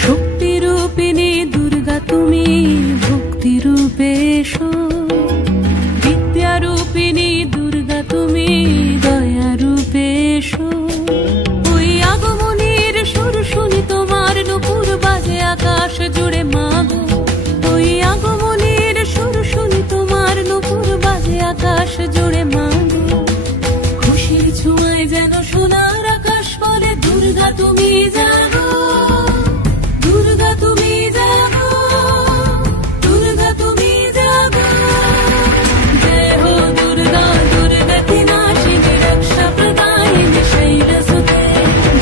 শক্তিরূপিণী দুর্গা তুমি ভক্তি রূপে এসো, বিদ্যারূপিণী দুর্গা তুমি দয়া রূপে এসো। ওই আগমনের সুর শুনি তোমার নুপুর বাজে আকাশ জুড়ে মাগো, ওই আগমনের সুর শুনি তোমার নুপুর বাজে আকাশ জুড়ে মাগো। খুশির ছোঁয়ায় যেন সোনার আকাশ বলে দুর্গা তুমি জাগো, দুর্গা তুমি জাগো, দুর্গা তুমি জাগো। জয় হো দুর্গা, দুর্গা কি নাশিনী রক্ষা প্রদায়িনী শৈলসুতে।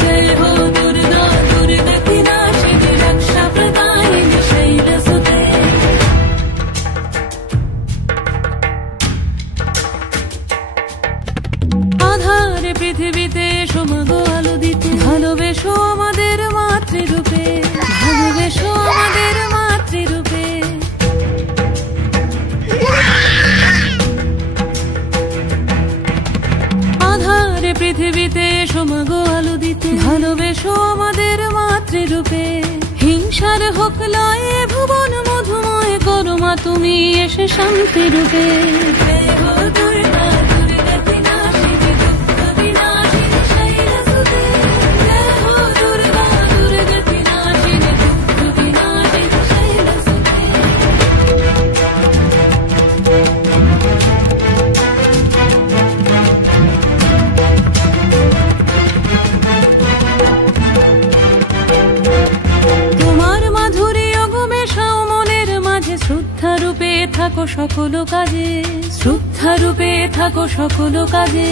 জয় হো দুর্গা, দুর্গা কি নাশিনী রক্ষা প্রদায়িনী শৈলসুতে। আধারে পৃথিবীতে এসো মাগো আলো দিতে, ভালোবেসো আমাদের মাতৃরূপে, ভালোবেসো আমাদের মাতৃরূপে। আধারে পৃথিবীতে এসো মাগো আলো দিতে, ভালোবেসো আমাদের মাতৃরূপে। হিংসার হোক লয়ে ভুবন মধুময় করো মা তুমি এসে শান্তি রূপে। জয় হো দুর্গা, দুর্গা কি নাশিনী দুঃখ বিনাশিনী শৈলসুতে। জয় হো দুর্গা, দুর্গা কি নাশিনী দুঃখ বিনাশিনী শৈলসুতে। তোমার মাধুরী অগমেশাও মনের মাঝে, শ্রদ্ধা রূপে থাকো সকল কাজে, শ্রদ্ধা রূপে থাকো সকল কাজে।